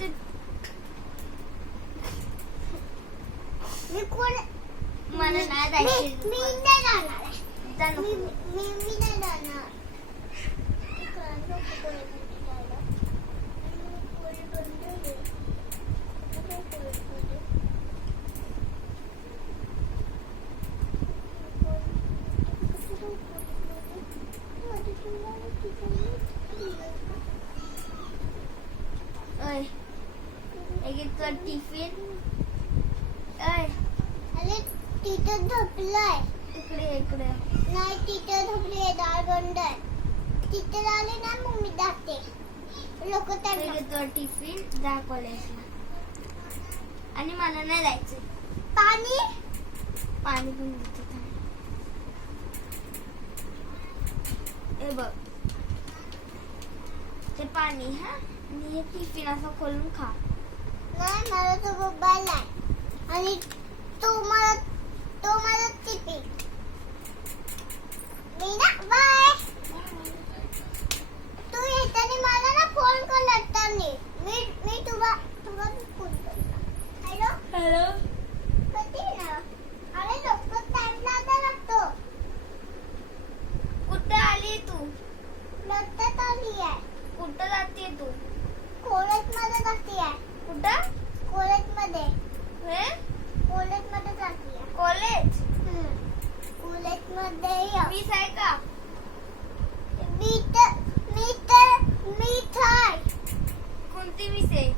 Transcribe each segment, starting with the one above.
ते मी कोण मला नाही जायचं. मी नाही जाणार. जा नको. मी नाही जाणार. ओय एक तुझा टिफिन. ओय अरे तिथं झोपलाय. इकडे नाही तिथं झोपली दार बंद आहे. तिथे आले ना मग मी जाते. लोक एक त्यांना तुझा टिफिन जा कॉलेजला. आणि मला नाही जायचं. पाणी पाणी पण देते थांब. हे बघ ते पाणी हा आणि हे टिफिन असं खोलून खा. नाही मला तो मोबाईल आहे आणि तो मला टिफिन. मी ना बाय. तू येताना मला ना फोन कर लागताना. मी तुला फोन करणार. हॅलो कधी ना. अरे लोक टाइम लागतो. कुठं आली तू? लक्षात आली आहे. कुठं जाते तू? कॉलेज मध्ये जाते आहे. कुठं? कॉलेज मध्ये जाते आहे. कॉलेज? कॉलेज मध्ये मीच आहे का? मी थाय. कोणती मिस आहे?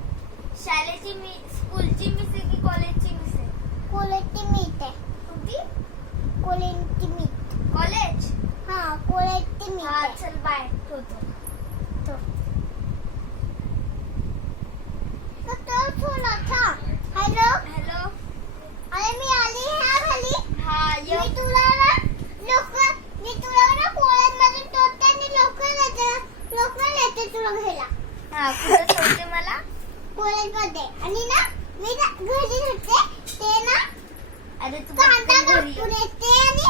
शाळेची मी स्कूलची मिस आहे की कॉलेजची मिस आहे? कॉलेजची मीट आहे. कोणती? कॉलेजची मीट. कॉलेज? हा कॉलेजची मीट हा आहे. चल बाय ठेवतो. तर फोन आता. Hello hello. अरे मी आली ह्या खाली. हा ये. मी तुला ना कॉलेज मध्ये टोटते आणि लोक येते तुला घ्यायला. हा कुठं सोडते मला? कॉलेज मध्ये आणि ना मी घरी होते ते ना अरे तू कांदा पटकन घरी ये. कापून येते आणि